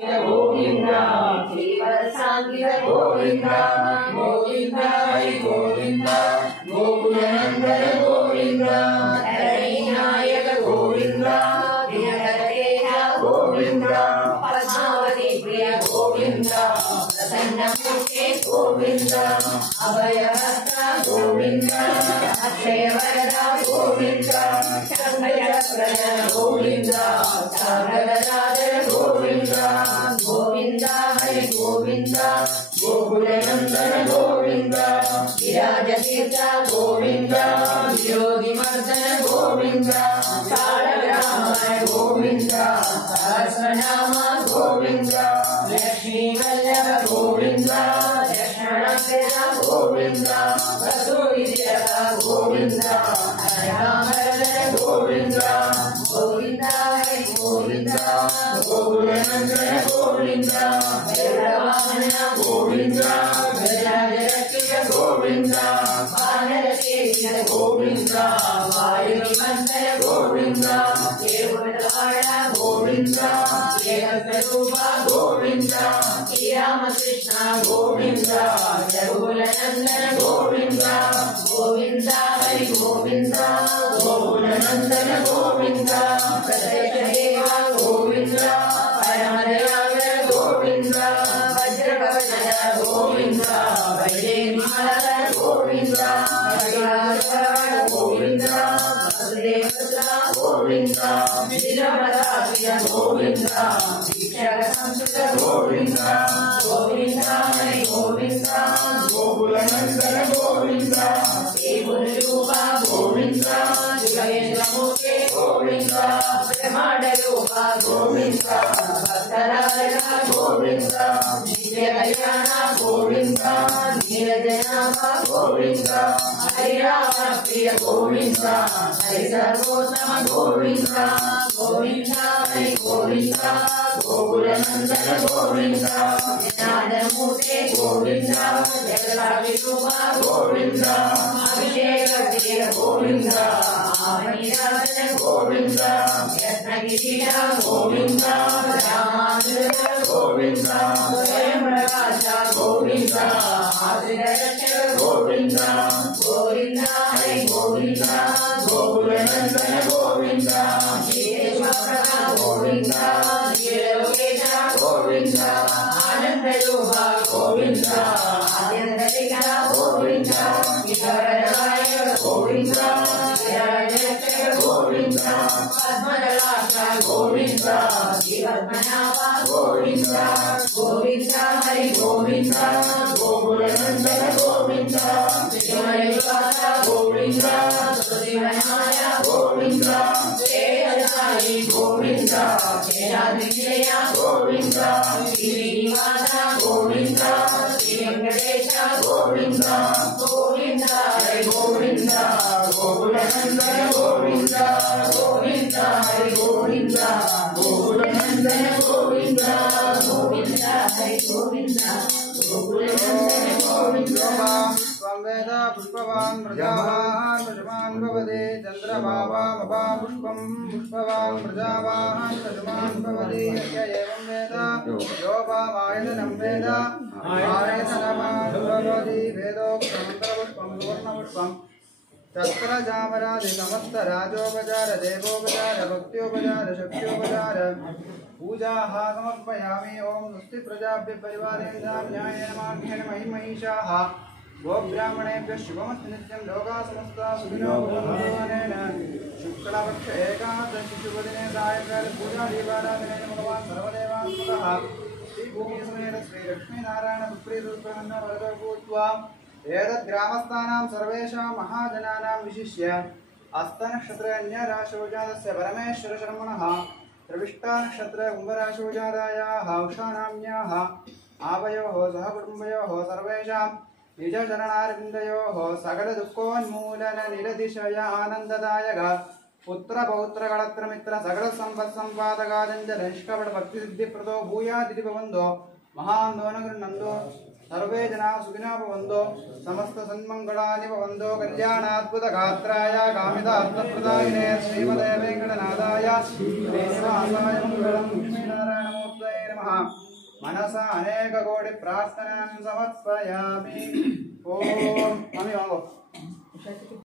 गोविंद श्रीवत्सांगित गोविंद गोविंद हरि गोविंद गोकुलनंदन गोविंद धरणीनायक गोविंद दिनकरतेज गोविंद पद्मावती प्रिय गोविंद प्रसन्नमूर्ते गोविंद अभयहस्त गोविंद अक्षयवरद गोविंद शंखचक्रधर गोविंद सागरदाधर गोविंद गोविंद हरि गोविंद गोकुलनंदन गोविंद विराजतीर्थ गोविंद विरोधिमर्दन गोविंद तारकरामन गोविंद सहस्रनाम गोविंद लक्ष्मीवल्लभ गोविंद लक्ष्मणप्रिय गोविंद वसुविजय गोविंद हरहरधर गोविंद गोविंद हरि गोविंद गोकुलनंदन गोविंद गरुडवाहन गोविंद गजराजरक्षक गोविंद वानरसेवित गोविंद वायुनिमंथन गोविंद देवतावाण गोविंद एकस्वरूप गोविंद श्रीरामकृष्ण गोविंद रघुकुलनंदन गोविंद गोविंद हरि गोविंद गोकुलनंदन गोविंद प्रत्यक्षदेव गोविंद परमदयाकर गोविंद वज्रकवचन गोविंद वैजयन्मालकर गोविंद हरिहरवरण गोविंद वसुदेवसुत गोविंद श्रीरामदास्य गोविंद शिक्षक संस्कृत गोविंद गोविंद हरि गोविंद गोकुलनंदन गोविंद श्रीगुरुरूप गोविंद शिवयन्द्रमूर्ते गोविंद ब्रह्माण्डरूप गोविंद भक्तराजन गोविंद नित्यकल्याण गोविंद नीरजनाभ गोविंद हरिराम प्रिय गोविंद हरिसर्वोत्तम गोविंद गोविंद हरि गोविंद गोकुलनंदन गोविंद जनार्दनमूर्ते गोविंद जगदाभिरूप गोविंद अभिषेक प्रिय गोविंद आवनीराजन गोविंद यत्नगिरीश गोविंद रामानुज गोविंद स्वयं प्रकाश गोविंद आश्रितरक्षक गोविंद गोविंद हरि गोविंद गोकुलनंदन गोविंद श्रीकेशवप्रभा गोविंद श्रीलोकेश गोविंद आनंदरूप गोविंद आद्यन्तरिक गोविंद ईश्वरनायक गोविंद विराजरक्षक गोविंद पद्मदलाक्ष गोविंद श्रीपद्मनाभ गोविंद गोविंद हरि गोविंद गोकुलनंदन गोविंद श्रीमयनिवास गोविंद सुशिवनाय गोविंद श्रेयसाई गोविंद शेषाद्रिनिलय गोविंद श्रीनिवास गोविंद श्रीवेंकटेश गोविंद गोविंद हरि गोविंद गोकुलनंदन गोविंद गोविंद हरि गोविंद गोकुलनंदन गोविंद गोविंद हरि गोविंद गोकुलनंदन गोविंद वेद पुष्पवान् प्रजावान् पशुमान् भवति चन्द्रभावामपा पुष्पं पुष्पवान् प्रजावान् पशुमान् भवति य एवं वेद यो वामायतनं वेद आयतनमान् भवति वेदोक्तमन्त्रपुष्पं सुवर्णपुष्पं तत्प्रजामरादि समस्तराजोपचार देवोपचार भक्त्योपचार शक्त्योपचार पूजाः समर्पयामि ओं स्वस्ति प्रजाभ्यः परिवारेन्द्रां न्यायेन मार्गेण महिमहिषाः गोब्राह्मणेभ्यः शुभमस्तु नित्यं लोकाः समस्ताः सुखिनो भवन्तु शुक्लपक्ष एकादशी शुभदिने सायंकाले पूजादीपाराधनेन भगवान् सर्वदेवात्मकः श्रीभूमिसमेत श्रीलक्ष्मीनारायण पुत्रीरूपेण वरदो भूत्वा एतद्ग्रामस्थानां सर्वेषां महाजनानां विशिष्य हस्तनक्षत्रे अन्यराशोजातस्य परमेश्वरशर्मणः प्रविष्टानक्षत्रे कुम्भराशोजातायाः उषानाम्याः आवयोः सहकुटुम्बयोः सर्वेषां निजचरणारविन्दयोः सकलदुःखोन्मूलननिरतिशय आनन्ददायक पुत्रपौत्रकलत्रमित्र सकलसम्पत्सम्पादकादञ्च निष्कपटभक्तिसिद्धिप्रदो भूयादिति भवन्तो महान्दो न गृह्णन्तो सर्वे जनाः सुखिनः भवन्तो समस्तसन्मङ्गलानि भवन्तो कल्याणाद्भुतगात्राय कामितार्थप्रदायिने श्रीमते वेङ्कटनाथाय श्रीनिवासाय मङ्गलं लक्ष्मीनारायणमूर्तये नमः। नमः मनसा अनेक कोटि प्रार्थनां समर्पयामि। ओम